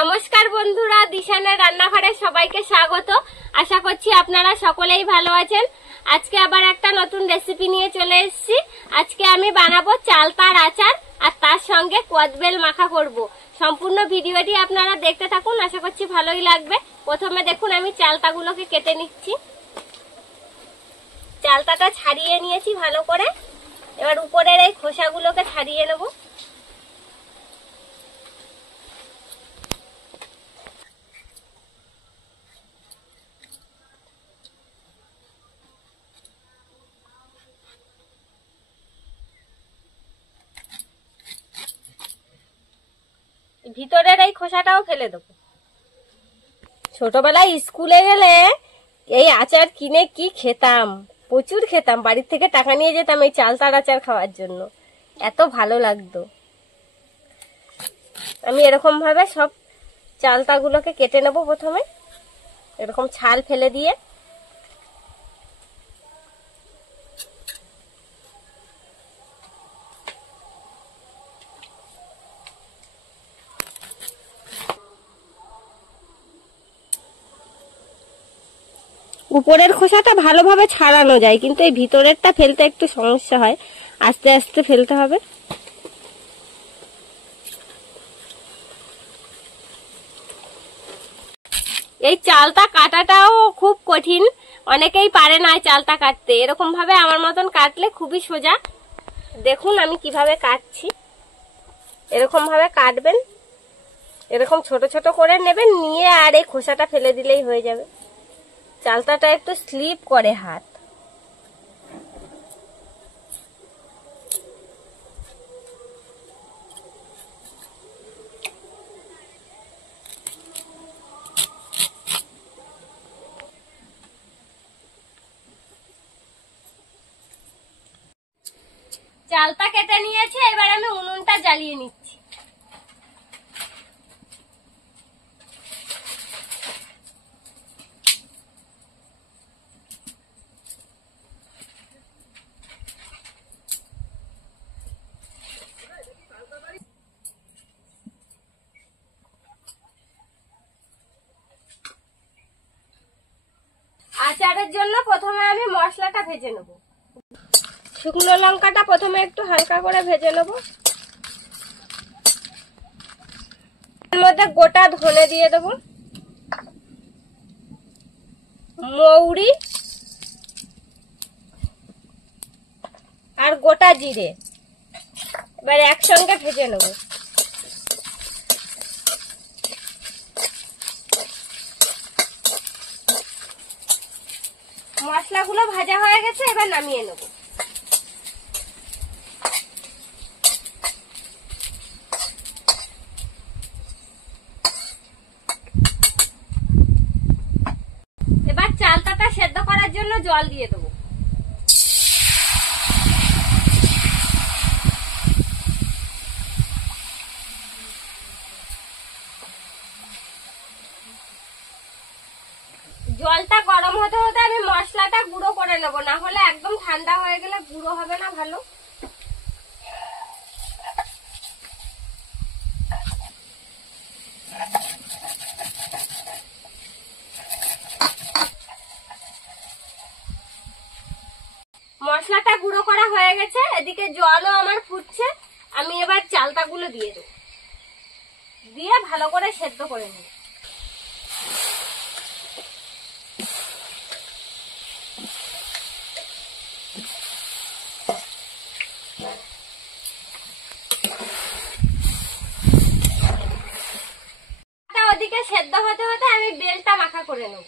নমস্কার বন্ধুরা, দিশানের রান্নাঘরে সবাইকে স্বাগত। আশা করছি আপনারা সকলেই ভালো আছেন। আজকে আবার একটা নতুন রেসিপি নিয়ে চলে এসেছি। আজকে আমি বানাবো চালতার আচার আর তার সঙ্গে কদবেল মাখা করব। সম্পূর্ণ ভিডিওটি আপনারা দেখতে থাকুন, আশা করছি ভালোই লাগবে। প্রথমে দেখুন আমি চালতাগুলোকে কেটে নিচ্ছি। চালতাটা ছাড়িয়ে নিয়েছি ভালো করে। এবার উপরের এই খোসাগুলোকে ছাড়িয়ে নেব। ভিতরের এই খোসাটাও ফেলে দেবো। ছোটবেলায় স্কুলে গেলে এই আচার কিনে কি খেতাম, প্রচুর খেতাম। বাড়ির থেকে টাকা নিয়ে যেতাম এই চালতার আচার খাওয়ার জন্য, এত ভালো লাগতো। আমি এরকম ভাবে সব চালতাগুলোকে কেটে নেব। প্রথমে এরকম ছাল ফেলে দিয়ে উপরের খোসাটা ভালোভাবে ছাড়ানো যায়, কিন্তু এই ভিতরেরটা ফেলতে একটু সমস্যা হয়, আস্তে আস্তে ফেলতে হবে। এই চালতা কাটাটাও খুব কঠিন, অনেকেই পারে না চালতা কাটতে। এরকম ভাবে আমার মতন কাটলে খুবই সোজা। দেখুন আমি কিভাবে কাটছি। এরকম ভাবে কাটবেন, এরকম ছোট ছোট করে নেবেন, নিয়ে আর এই খোসাটা ফেলে দিলেই হয়ে যাবে। চালতাটা একটু স্লিপ করে হাত। চালতা কেটে নিয়েছি, এবার আমি উনুনটা জ্বালিয়ে নিচ্ছি। আচারের জন্য প্রথমে আমি মশলাটা ভেজে নেব। শুকনো লঙ্কাটা প্রথমে একটু হালকা করে ভেজে নেব। এর মধ্যে গোটা ধনে দিয়ে দেব, মৌরি আর গোটা জিরে। এবার একসঙ্গে ভেজে নেব। মশলাগুলো ভাজা হয়ে গেছে, এবার নামিয়ে নেব। এবার চালতাটা সেদ্ধ করার জন্য জল দিয়ে দেবো। জলটা গরম হতে হতে আমি মশলাটা গুঁড়ো করে নেব, না হলে একদম ঠান্ডা হয়ে গেলে গুঁড়ো হবে না ভালো। মশলাটা গুঁড়ো করা হয়ে গেছে, এদিকে জলও আমার ফুটছে। আমি এবার চালতাগুলো দিয়ে দেব, দিয়ে ভালো করে সেদ্ধ করে নেব। ওদিকে সেদ্ধ হতে হতে আমি বেলটা মাখা করে নেব।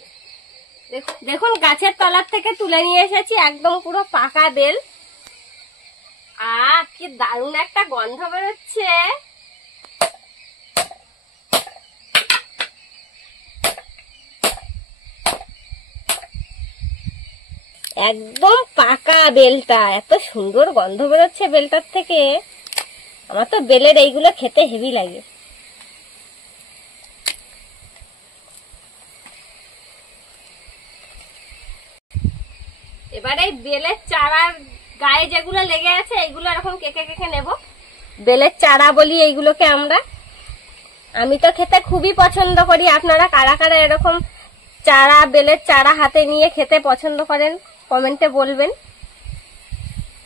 দেখুন গাছের তলার থেকে তুলে নিয়ে এসেছি, একদম পুরো পাকা বেল। কি দারুণ একটা গন্ধ বেরোচ্ছে। একদম পাকা বেলটা, এত সুন্দর গন্ধ বেরোচ্ছে বেলটার থেকে। আমার তো বেলের এইগুলো খেতে হেভি লাগে। এবার এই বেলের চারার গায়ে যেগুলো লেগে আছে এইগুলো এরকম কেকে কেকে নেব। বেলের চারা বলি এইগুলোকে আমরা। আমি তো খেতে খুবই পছন্দ করি। আপনারা কারা কারা এরকম চারা, বেলের চারা হাতে নিয়ে খেতে পছন্দ করেন কমেন্টে বলবেন।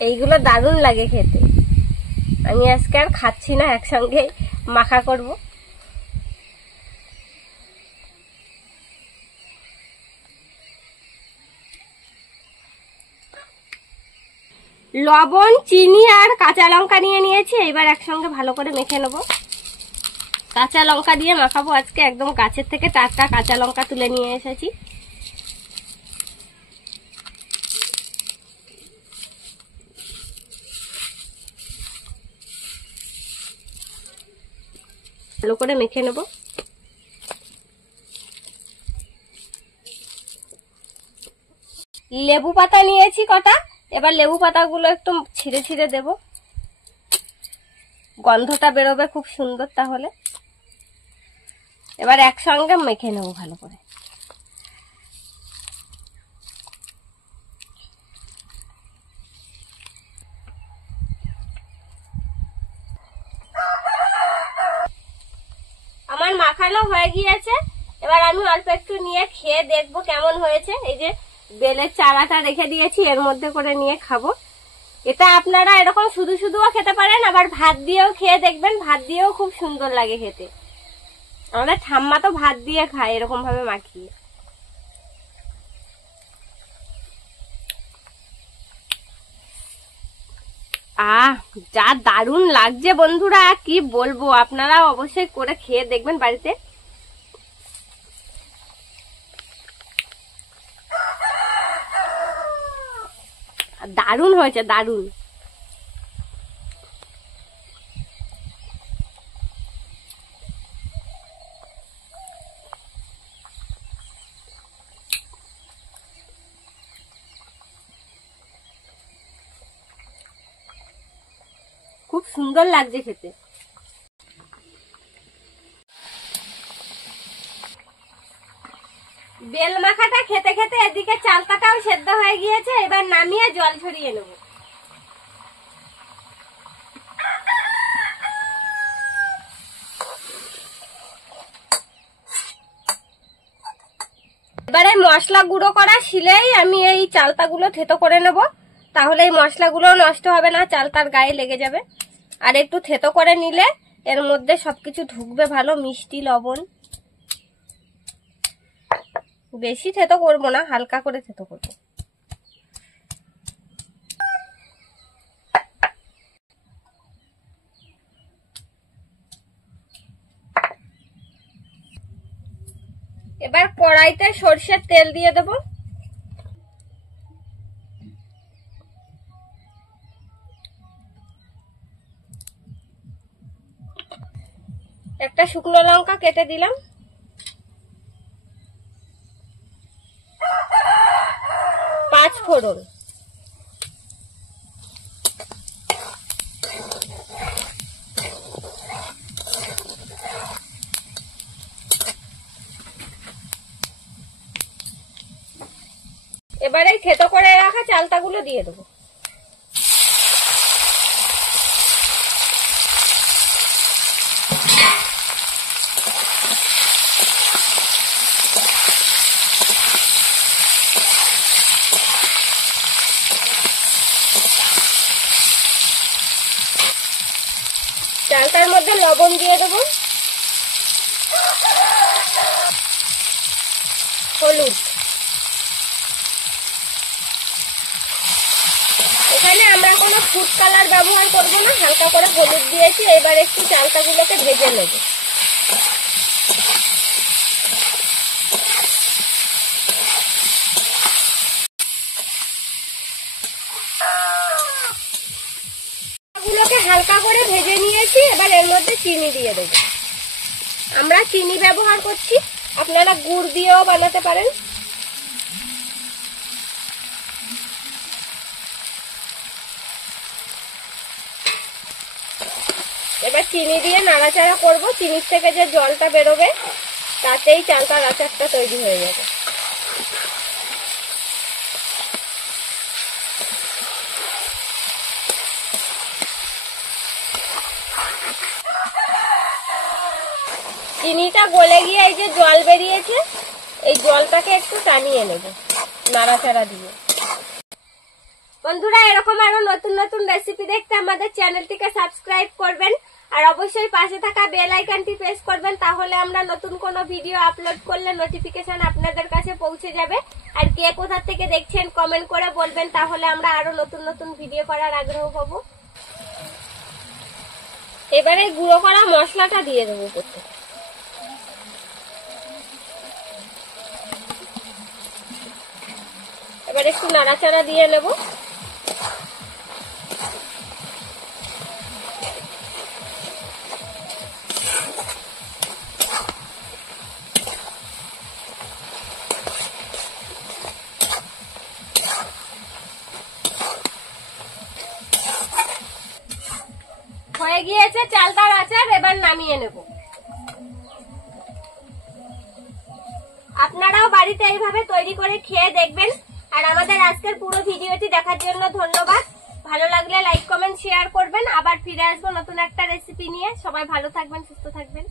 এইগুলো দারুণ লাগে খেতে। আমি আজকে আর খাচ্ছি না, একসঙ্গে মাখা করব। লবণ, চিনি আর কাঁচা লঙ্কা নিয়ে নিয়েছি। এবার একসঙ্গে ভালো করে মেখে নেব। কাঁচা লঙ্কা দিয়ে মাখাবো আজকে। একদম গাছের থেকে টাটকা কাঁচা লঙ্কা তুলে নিয়ে এসেছি। ভালো করে মেখে নেব। লেবু পাতা নিয়েছি কটা। এবার লেবু পাতাগুলো একটু ছিঁড়ে ছিঁড়ে দেব, গন্ধটা বেরোবে খুব সুন্দর। তাহলে এবার একসঙ্গে মেখে নেব ভালো করে। আমার মাখানো হয়ে গিয়েছে। এবার আমি অল্প একটু নিয়ে খেয়ে দেখবো কেমন হয়েছে। এই যে বেলের চারাটা রেখে দিয়েছি, এর মধ্যে করে নিয়ে খাবো। এটা আপনারা এরকম শুধু শুধুও খেতে পারেন, আবার ভাত দিয়েও খেয়ে দেখবেন। ভাত দিয়েও খুব সুন্দর লাগে খেতে। আমাদের ঠাম্মা তো ভাত দিয়ে খায় এরকম ভাবে মাখিয়ে। যা দারুণ লাগছে বন্ধুরা, কি বলবো। আপনারা অবশ্যই করে খেয়ে দেখবেন বাড়িতে। দারুণ হয়েছে, দারুণ। খুব সুন্দর লাগছে খেতে। বেল মাখাটা খেতে খেতে এদিকে চালতাটাও সেদ্ধ হয়ে গিয়েছে। এবার নামিয়ে জল ছড়িয়ে নেব। এবারে মশলা গুঁড়ো করা শিলেই আমি এই চালতাগুলো থেতো করে নেব। তাহলে এই মশলাগুলো নষ্ট হবে না, চালতার গায়ে লেগে যাবে। আর একটু থেতো করে নিলে এর মধ্যে সবকিছু ঢুকবে ভালো, মিষ্টি, লবণ। বেশি থেতো করবো না, হালকা করে থেতো করবো। এবার কড়াইতে সরষের তেল দিয়ে দেব। একটা শুকনো লঙ্কা কেটে দিলাম। পাঁচ ফোড়ন। এবারে থেতো করে রাখা চালতাগুলো দিয়ে দেবো। চালতার মধ্যে লবণ দিয়ে দেবো, হলুদ। এখানে আমরা কোনো ফুড কালার ব্যবহার করব না, হালকা করে হলুদ দিয়েছি। এবার একটু চালতাগুলোকে ভেজে নেব। গুলোকে হালকা করে ভেজে নিয়েছি। এবার এর মধ্যে চিনি দিয়ে দেব। আমরা চিনি ব্যবহার করছি, আপনারা গুড় দিয়েও বানাতে পারেন। এবার চিনি দিয়ে নাড়াচাড়া করব। চিনির থেকে যে জলটা বেরোবে তাতেই চালতার আচারটা তৈরি হয়ে যাবে। চিনিটা গলে গিয়ে এই যে জল বেরিয়েছে, এই জলটাকে একটু টানিয়ে নেব নাড়াচাড়া দিয়ে। বন্ধুরা, এরকম আরো নতুন নতুন রেসিপি দেখতে আমাদের চ্যানেলটিকে সাবস্ক্রাইব করবেন আর অবশ্যই পাশে থাকা বেল আইকনটি প্রেস করবেন, তাহলে আমরা নতুন কোনো ভিডিও আপলোড করলে নোটিফিকেশন আপনাদের কাছে পৌঁছে যাবে। আর কে কোথা থেকে দেখছেন কমেন্ট করে বলবেন, তাহলে আমরা আরো নতুন নতুন ভিডিও করার আগ্রহ পাবো। এবারে গুঁড়ো করা মশলাটা দিয়ে দেবো করতে। এবার একটু নাড়াচাড়া দিয়ে নেব। হয়ে গিয়েছে চালতার আচার, এবার নামিয়ে নেব। আপনারাও বাড়িতে এইভাবে তৈরি করে খেয়ে দেখবেন। আর আমাদের আজকের পুরো ভিডিওটি দেখার জন্য ধন্যবাদ। ভালো লাগলে লাইক কমেন্ট শেয়ার করবেন। আবার ফিরে আসবো নতুন একটা রেসিপি নিয়ে। সবাই ভালো থাকবেন, সুস্থ থাকবেন।